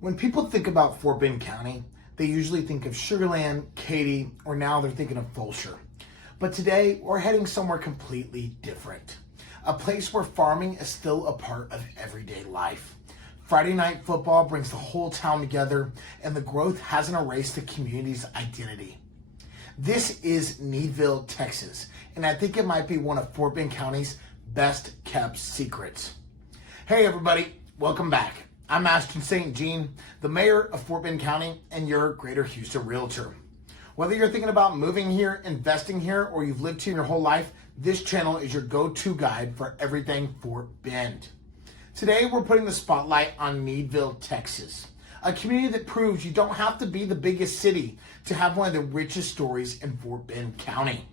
When people think about Fort Bend County, they usually think of Sugar Land, Katy, or now they're thinking of Fulshear. But today, we're heading somewhere completely different. A place where farming is still a part of everyday life. Friday night football brings the whole town together, and the growth hasn't erased the community's identity. This is Needville, Texas, and I think it might be one of Fort Bend County's best kept secrets. Hey everybody, welcome back. I'm Ashton St. Jean, the mayor of Fort Bend County and your Greater Houston realtor. Whether you're thinking about moving here, investing here, or you've lived here your whole life, this channel is your go-to guide for everything Fort Bend. Today, we're putting the spotlight on Needville, Texas, a community that proves you don't have to be the biggest city to have one of the richest stories in Fort Bend County.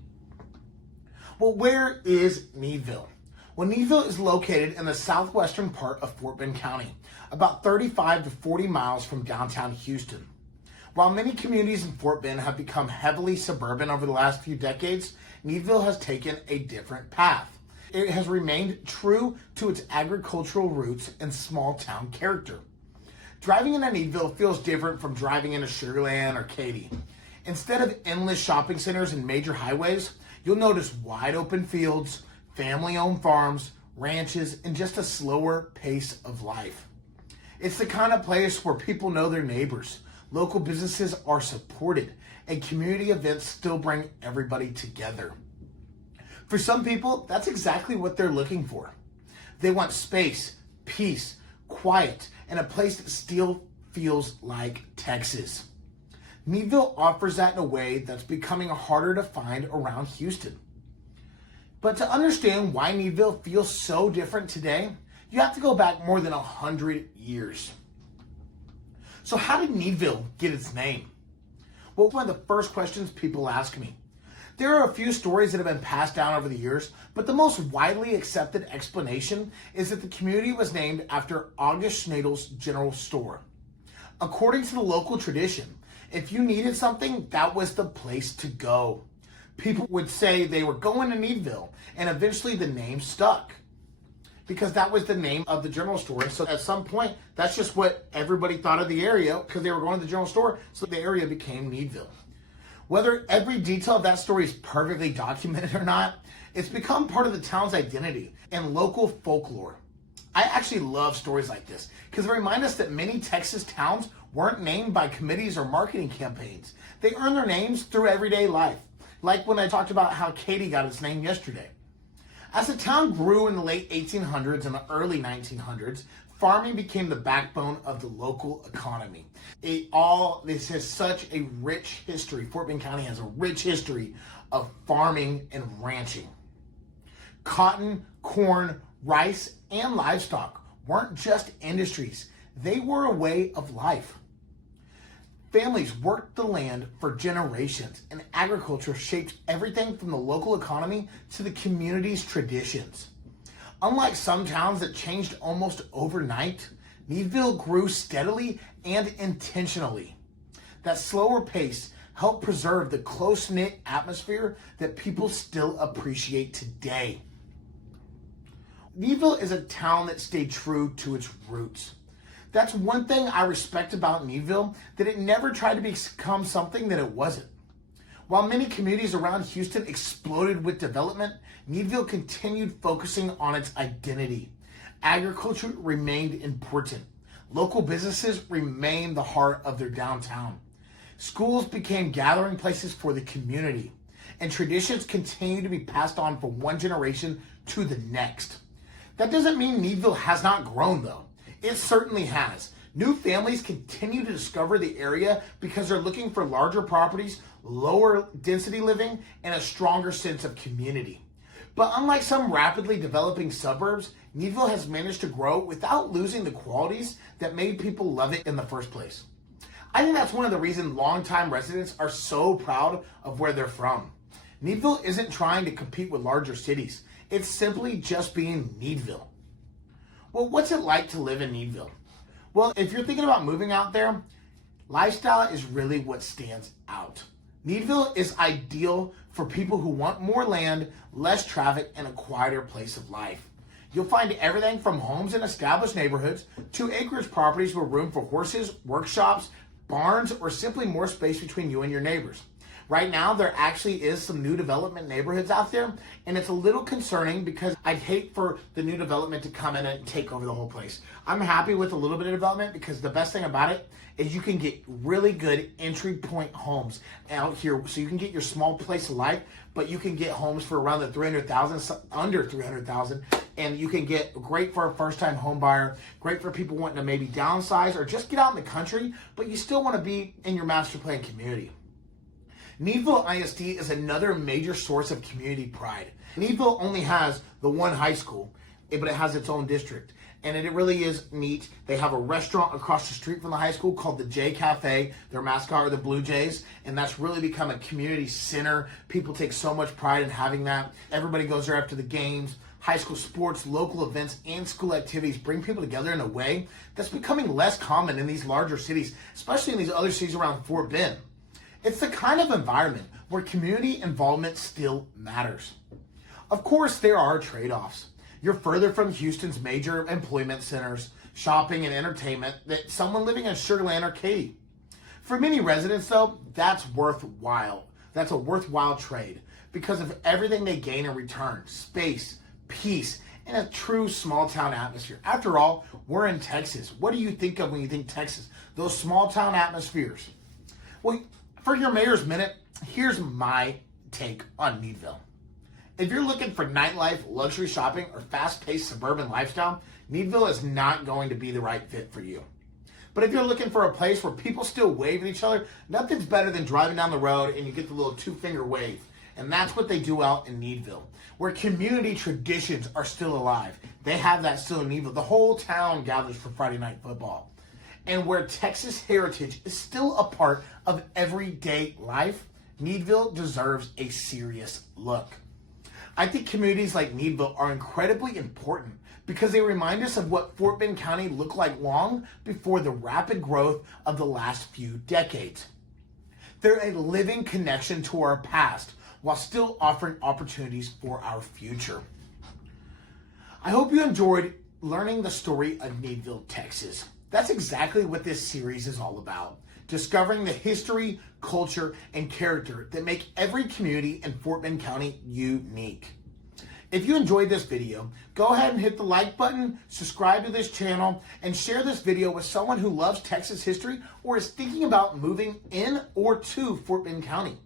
Well, where is Needville? Well, Needville is located in the southwestern part of Fort Bend County, about 35 to 40 miles from downtown Houston. While many communities in Fort Bend have become heavily suburban over the last few decades, Needville has taken a different path. It has remained true to its agricultural roots and small town character. Driving into Needville feels different from driving into Sugar Land or Katy. Instead of endless shopping centers and major highways, you'll notice wide open fields, family-owned farms, ranches, and just a slower pace of life. It's the kind of place where people know their neighbors, local businesses are supported, and community events still bring everybody together. For some people, that's exactly what they're looking for. They want space, peace, quiet, and a place that still feels like Texas. Needville offers that in a way that's becoming harder to find around Houston. But to understand why Needville feels so different today, you have to go back more than 100 years. So how did Needville get its name? Well, one of the first questions people ask me. There are a few stories that have been passed down over the years, but the most widely accepted explanation is that the community was named after August Schnabel's General Store. According to the local tradition, if you needed something, that was the place to go. People would say they were going to Needville, and eventually the name stuck because that was the name of the general store. So at some point, that's just what everybody thought of the area because they were going to the general store, so the area became Needville. Whether every detail of that story is perfectly documented or not, it's become part of the town's identity and local folklore. I actually love stories like this because they remind us that many Texas towns weren't named by committees or marketing campaigns. They earned their names through everyday life, like when I talked about how Katy got its name yesterday. As the town grew in the late 1800s and the early 1900s, farming became the backbone of the local economy. This has such a rich history. Fort Bend County has a rich history of farming and ranching. Cotton, corn, rice, and livestock weren't just industries. They were a way of life. Families worked the land for generations, and agriculture shaped everything from the local economy to the community's traditions. Unlike some towns that changed almost overnight, Needville grew steadily and intentionally. That slower pace helped preserve the close-knit atmosphere that people still appreciate today. Needville is a town that stayed true to its roots. That's one thing I respect about Needville, that it never tried to become something that it wasn't. While many communities around Houston exploded with development, Needville continued focusing on its identity. Agriculture remained important. Local businesses remained the heart of their downtown. Schools became gathering places for the community, and traditions continue to be passed on from one generation to the next. That doesn't mean Needville has not grown, though. It certainly has. New families continue to discover the area because they're looking for larger properties, lower density living, and a stronger sense of community. But unlike some rapidly developing suburbs, Needville has managed to grow without losing the qualities that made people love it in the first place. I think that's one of the reasons longtime residents are so proud of where they're from. Needville isn't trying to compete with larger cities. It's simply just being Needville. Well, what's it like to live in Needville? Well, if you're thinking about moving out there, lifestyle is really what stands out. Needville is ideal for people who want more land, less traffic, and a quieter place of life. You'll find everything from homes in established neighborhoods to acreage properties with room for horses, workshops, barns, or simply more space between you and your neighbors. Right now, there actually is some new development neighborhoods out there, and it's a little concerning because I'd hate for the new development to come in and take over the whole place. I'm happy with a little bit of development because the best thing about it is you can get really good entry point homes out here. So you can get your small place of life, but you can get homes for around the 300,000, under 300,000, and you can get great for a first-time home buyer, great for people wanting to maybe downsize or just get out in the country, but you still want to be in your master plan community. Needville ISD is another major source of community pride. Needville only has the one high school, but it has its own district. And it really is neat. They have a restaurant across the street from the high school called the J Cafe. Their mascot are the Blue Jays, and that's really become a community center. People take so much pride in having that. Everybody goes there after the games. High school sports, local events, and school activities bring people together in a way that's becoming less common in these larger cities, especially in these other cities around Fort Bend. It's the kind of environment where community involvement still matters. Of course, there are trade-offs. You're further from Houston's major employment centers, shopping, and entertainment than someone living in Sugar Land or Katy. For many residents, though, that's worthwhile. That's a worthwhile trade because of everything they gain in return: space, peace, and a true small-town atmosphere. After all, we're in Texas. What do you think of when you think Texas? Those small-town atmospheres. Well, for your Mayor's Minute, here's my take on Needville. If you're looking for nightlife, luxury shopping, or fast-paced suburban lifestyle, Needville is not going to be the right fit for you. But if you're looking for a place where people still wave at each other, nothing's better than driving down the road and you get the little two-finger wave. And that's what they do out in Needville, where community traditions are still alive. They have that still in Needville. The whole town gathers for Friday night football. And where Texas heritage is still a part of everyday life, Needville deserves a serious look. I think communities like Needville are incredibly important because they remind us of what Fort Bend County looked like long before the rapid growth of the last few decades. They're a living connection to our past while still offering opportunities for our future. I hope you enjoyed learning the story of Needville, Texas. That's exactly what this series is all about. Discovering the history, culture, and character that make every community in Fort Bend County unique. If you enjoyed this video, go ahead and hit the like button, subscribe to this channel, and share this video with someone who loves Texas history or is thinking about moving in or to Fort Bend County.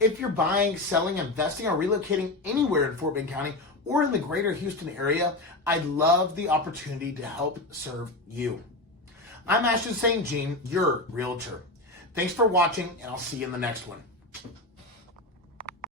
If you're buying, selling, investing, or relocating anywhere in Fort Bend County or in the greater Houston area, I'd love the opportunity to help serve you. I'm Ashton St. Jean, your realtor. Thanks for watching, and I'll see you in the next one.